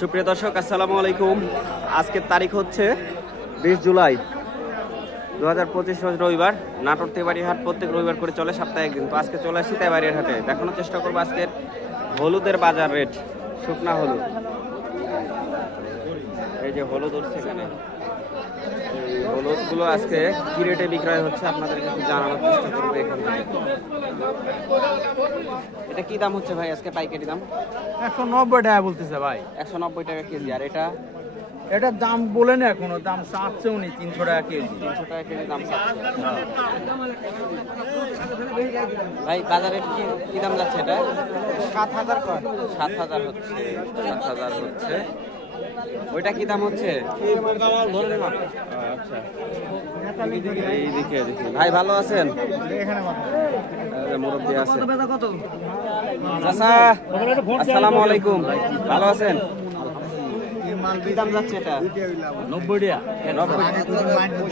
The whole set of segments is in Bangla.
সুপ্রিয় দর্শক, আসসালামু আলাইকুম। আজকের তারিখ হচ্ছে বিশ জুলাই দু হাজার পঁচিশ রবিবার। নাটোর তেবাড়ি হাট প্রত্যেক রবিবার করে চলে, সপ্তাহে একদিন। তো আজকে চলে আসছি তেবাড়ির হাটে। দেখানোর চেষ্টা করব আজকের হলুদের বাজার রেট, শুকনা হলুদ। এই যে হলুদ উঠছে এখানে। হলুদগুলো আজকে কি রেটে বিক্রয় হচ্ছে আপনাদেরকে একটু জানানোর চেষ্টা করব এখান থেকে। এটা কি দাম হচ্ছে ভাই আজকে পাইকারি দাম? একশো নব্বই টাকা বলতেছে ভাই। একশো নব্বই টাকা কেজি আর এটা? এটার দাম বলে না এখনও দাম চাচ্ছে উনি তিনশো টাকা কেজি। তিনশো টাকা কেজি দাম ভাই বাজারে কি কি দাম যাচ্ছে এটা? সাত হাজার সাত হাজার হচ্ছে সাত হাজার হচ্ছে। ওইটা কি দাম হচ্ছে? আচ্ছা। এইদিকে দেখি ভাই ভালো আছেন? মুরব্বী আছে। আসসালামু আলাইকুম। ভালো আছেন? কি দাম যাচ্ছে এটা? নব্বই টাকা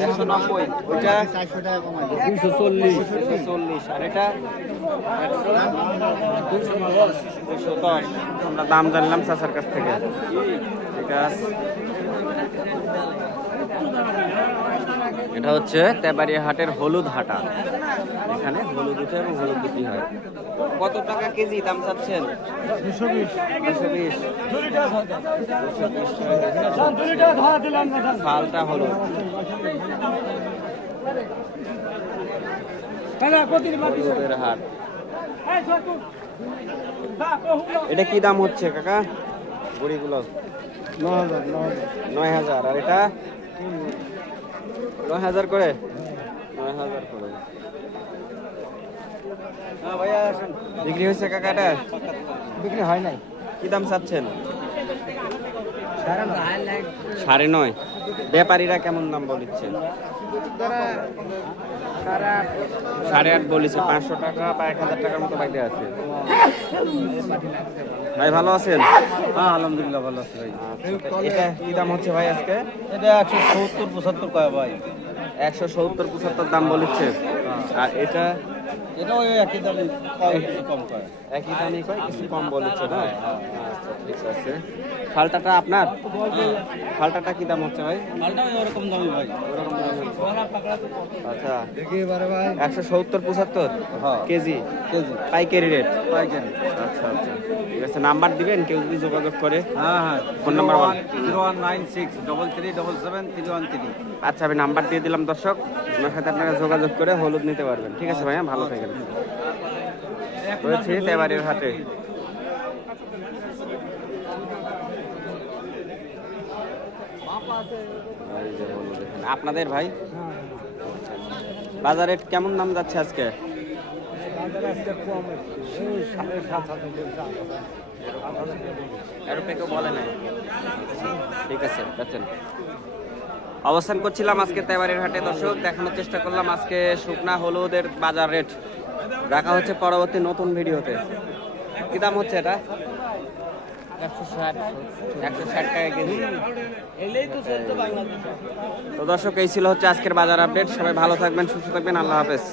একশো নব্বই। ওইটা দুশো চল্লিশ। দুশো চল্লিশ। আর এটা? দুশো দশ। আমরা দাম জানলাম চাচার কাছ থেকে। ঠিক আছে। এটা হচ্ছে তেবাড়িয়া হাটের হলুদ হাটা। এখানে হলুদ উঠে এবং হলুদ বিক্রি হয়। কত টাকা কেজি দাম চাচ্ছেন? দুশো বিশ। দুশো বিশ। হলুদ হাট। এটা কি দাম হচ্ছে কাকা? বড়িগুলো। নয় হাজার। আর এটা? নয় হাজার করে? নয় হাজার করে। বিক্রি হয়েছে কাকা এটা? বিক্রি হয় নাই। কি দাম চাচ্ছেন? সাড়ে নয়। ব্যাপারীরা কেমন দাম বলিচ্ছে সাড়ে আট বলেছে পাঁচশো টাকা বা এক হাজার টাকার মতো বাইরে আছে। ভাই ভালো আছেন? হ্যাঁ আলহামদুলিল্লাহ ভালো আছে ভাই। আচ্ছা, এটা কি দাম হচ্ছে ভাই আজকে? এটা একশো সত্তর পঁচাত্তর কয় ভাই? একশো সত্তর পঁচাত্তর দাম বলিচ্ছে আর এটা এটা একই দামে কম কিছু কম একই দামই কয় কিছু কম বলেছে না? আচ্ছা ঠিক আছে। ফালটাটা আপনার? ফালটাটা কি দাম হচ্ছে ভাই? মালটা ওরকম দামই ভাই। ওরকম আচ্ছা। দেখি এবারে ভাই। একশো সত্তর পঁচাত্তর? হ্যাঁ। কেজি? কেজি। পাইকারি রেট? পাইকারি। আচ্ছা আচ্ছা। ঠিক আছে নাম্বার দিবেন কেউ যদি যোগাযোগ করে। হ্যাঁ হ্যাঁ। ফোন নাম্বার বল। Zero one nine six double three double seven three one three. আচ্ছা আমি নাম্বার দিয়ে দিলাম দর্শক। ওনার সাথে আপনারা যোগাযোগ করে হলুদ নিতে পারবেন। ঠিক আছে ভাইয়া ভালো থাকেন রয়েছে তেবাড়ির হাটে এখানে। আপনাদের ভাই? বাজার কেমন দাম যাচ্ছে আজকে? বলে ঠিক আছে, যাচ্ছেন। অবস্থান করছিলাম আজকে তেবারের হাটে। দর্শক দেখানোর চেষ্টা করলাম আজকে শুকনা হলুদের বাজার রেট। দেখা হচ্ছে পরবর্তী নতুন ভিডিওতে। কি দাম হচ্ছে এটা? তো দর্শক এই ছিল হচ্ছে আজকের বাজার আপডেট। সবাই ভালো থাকবেন সুস্থ থাকবেন। আল্লাহ হাফেজ।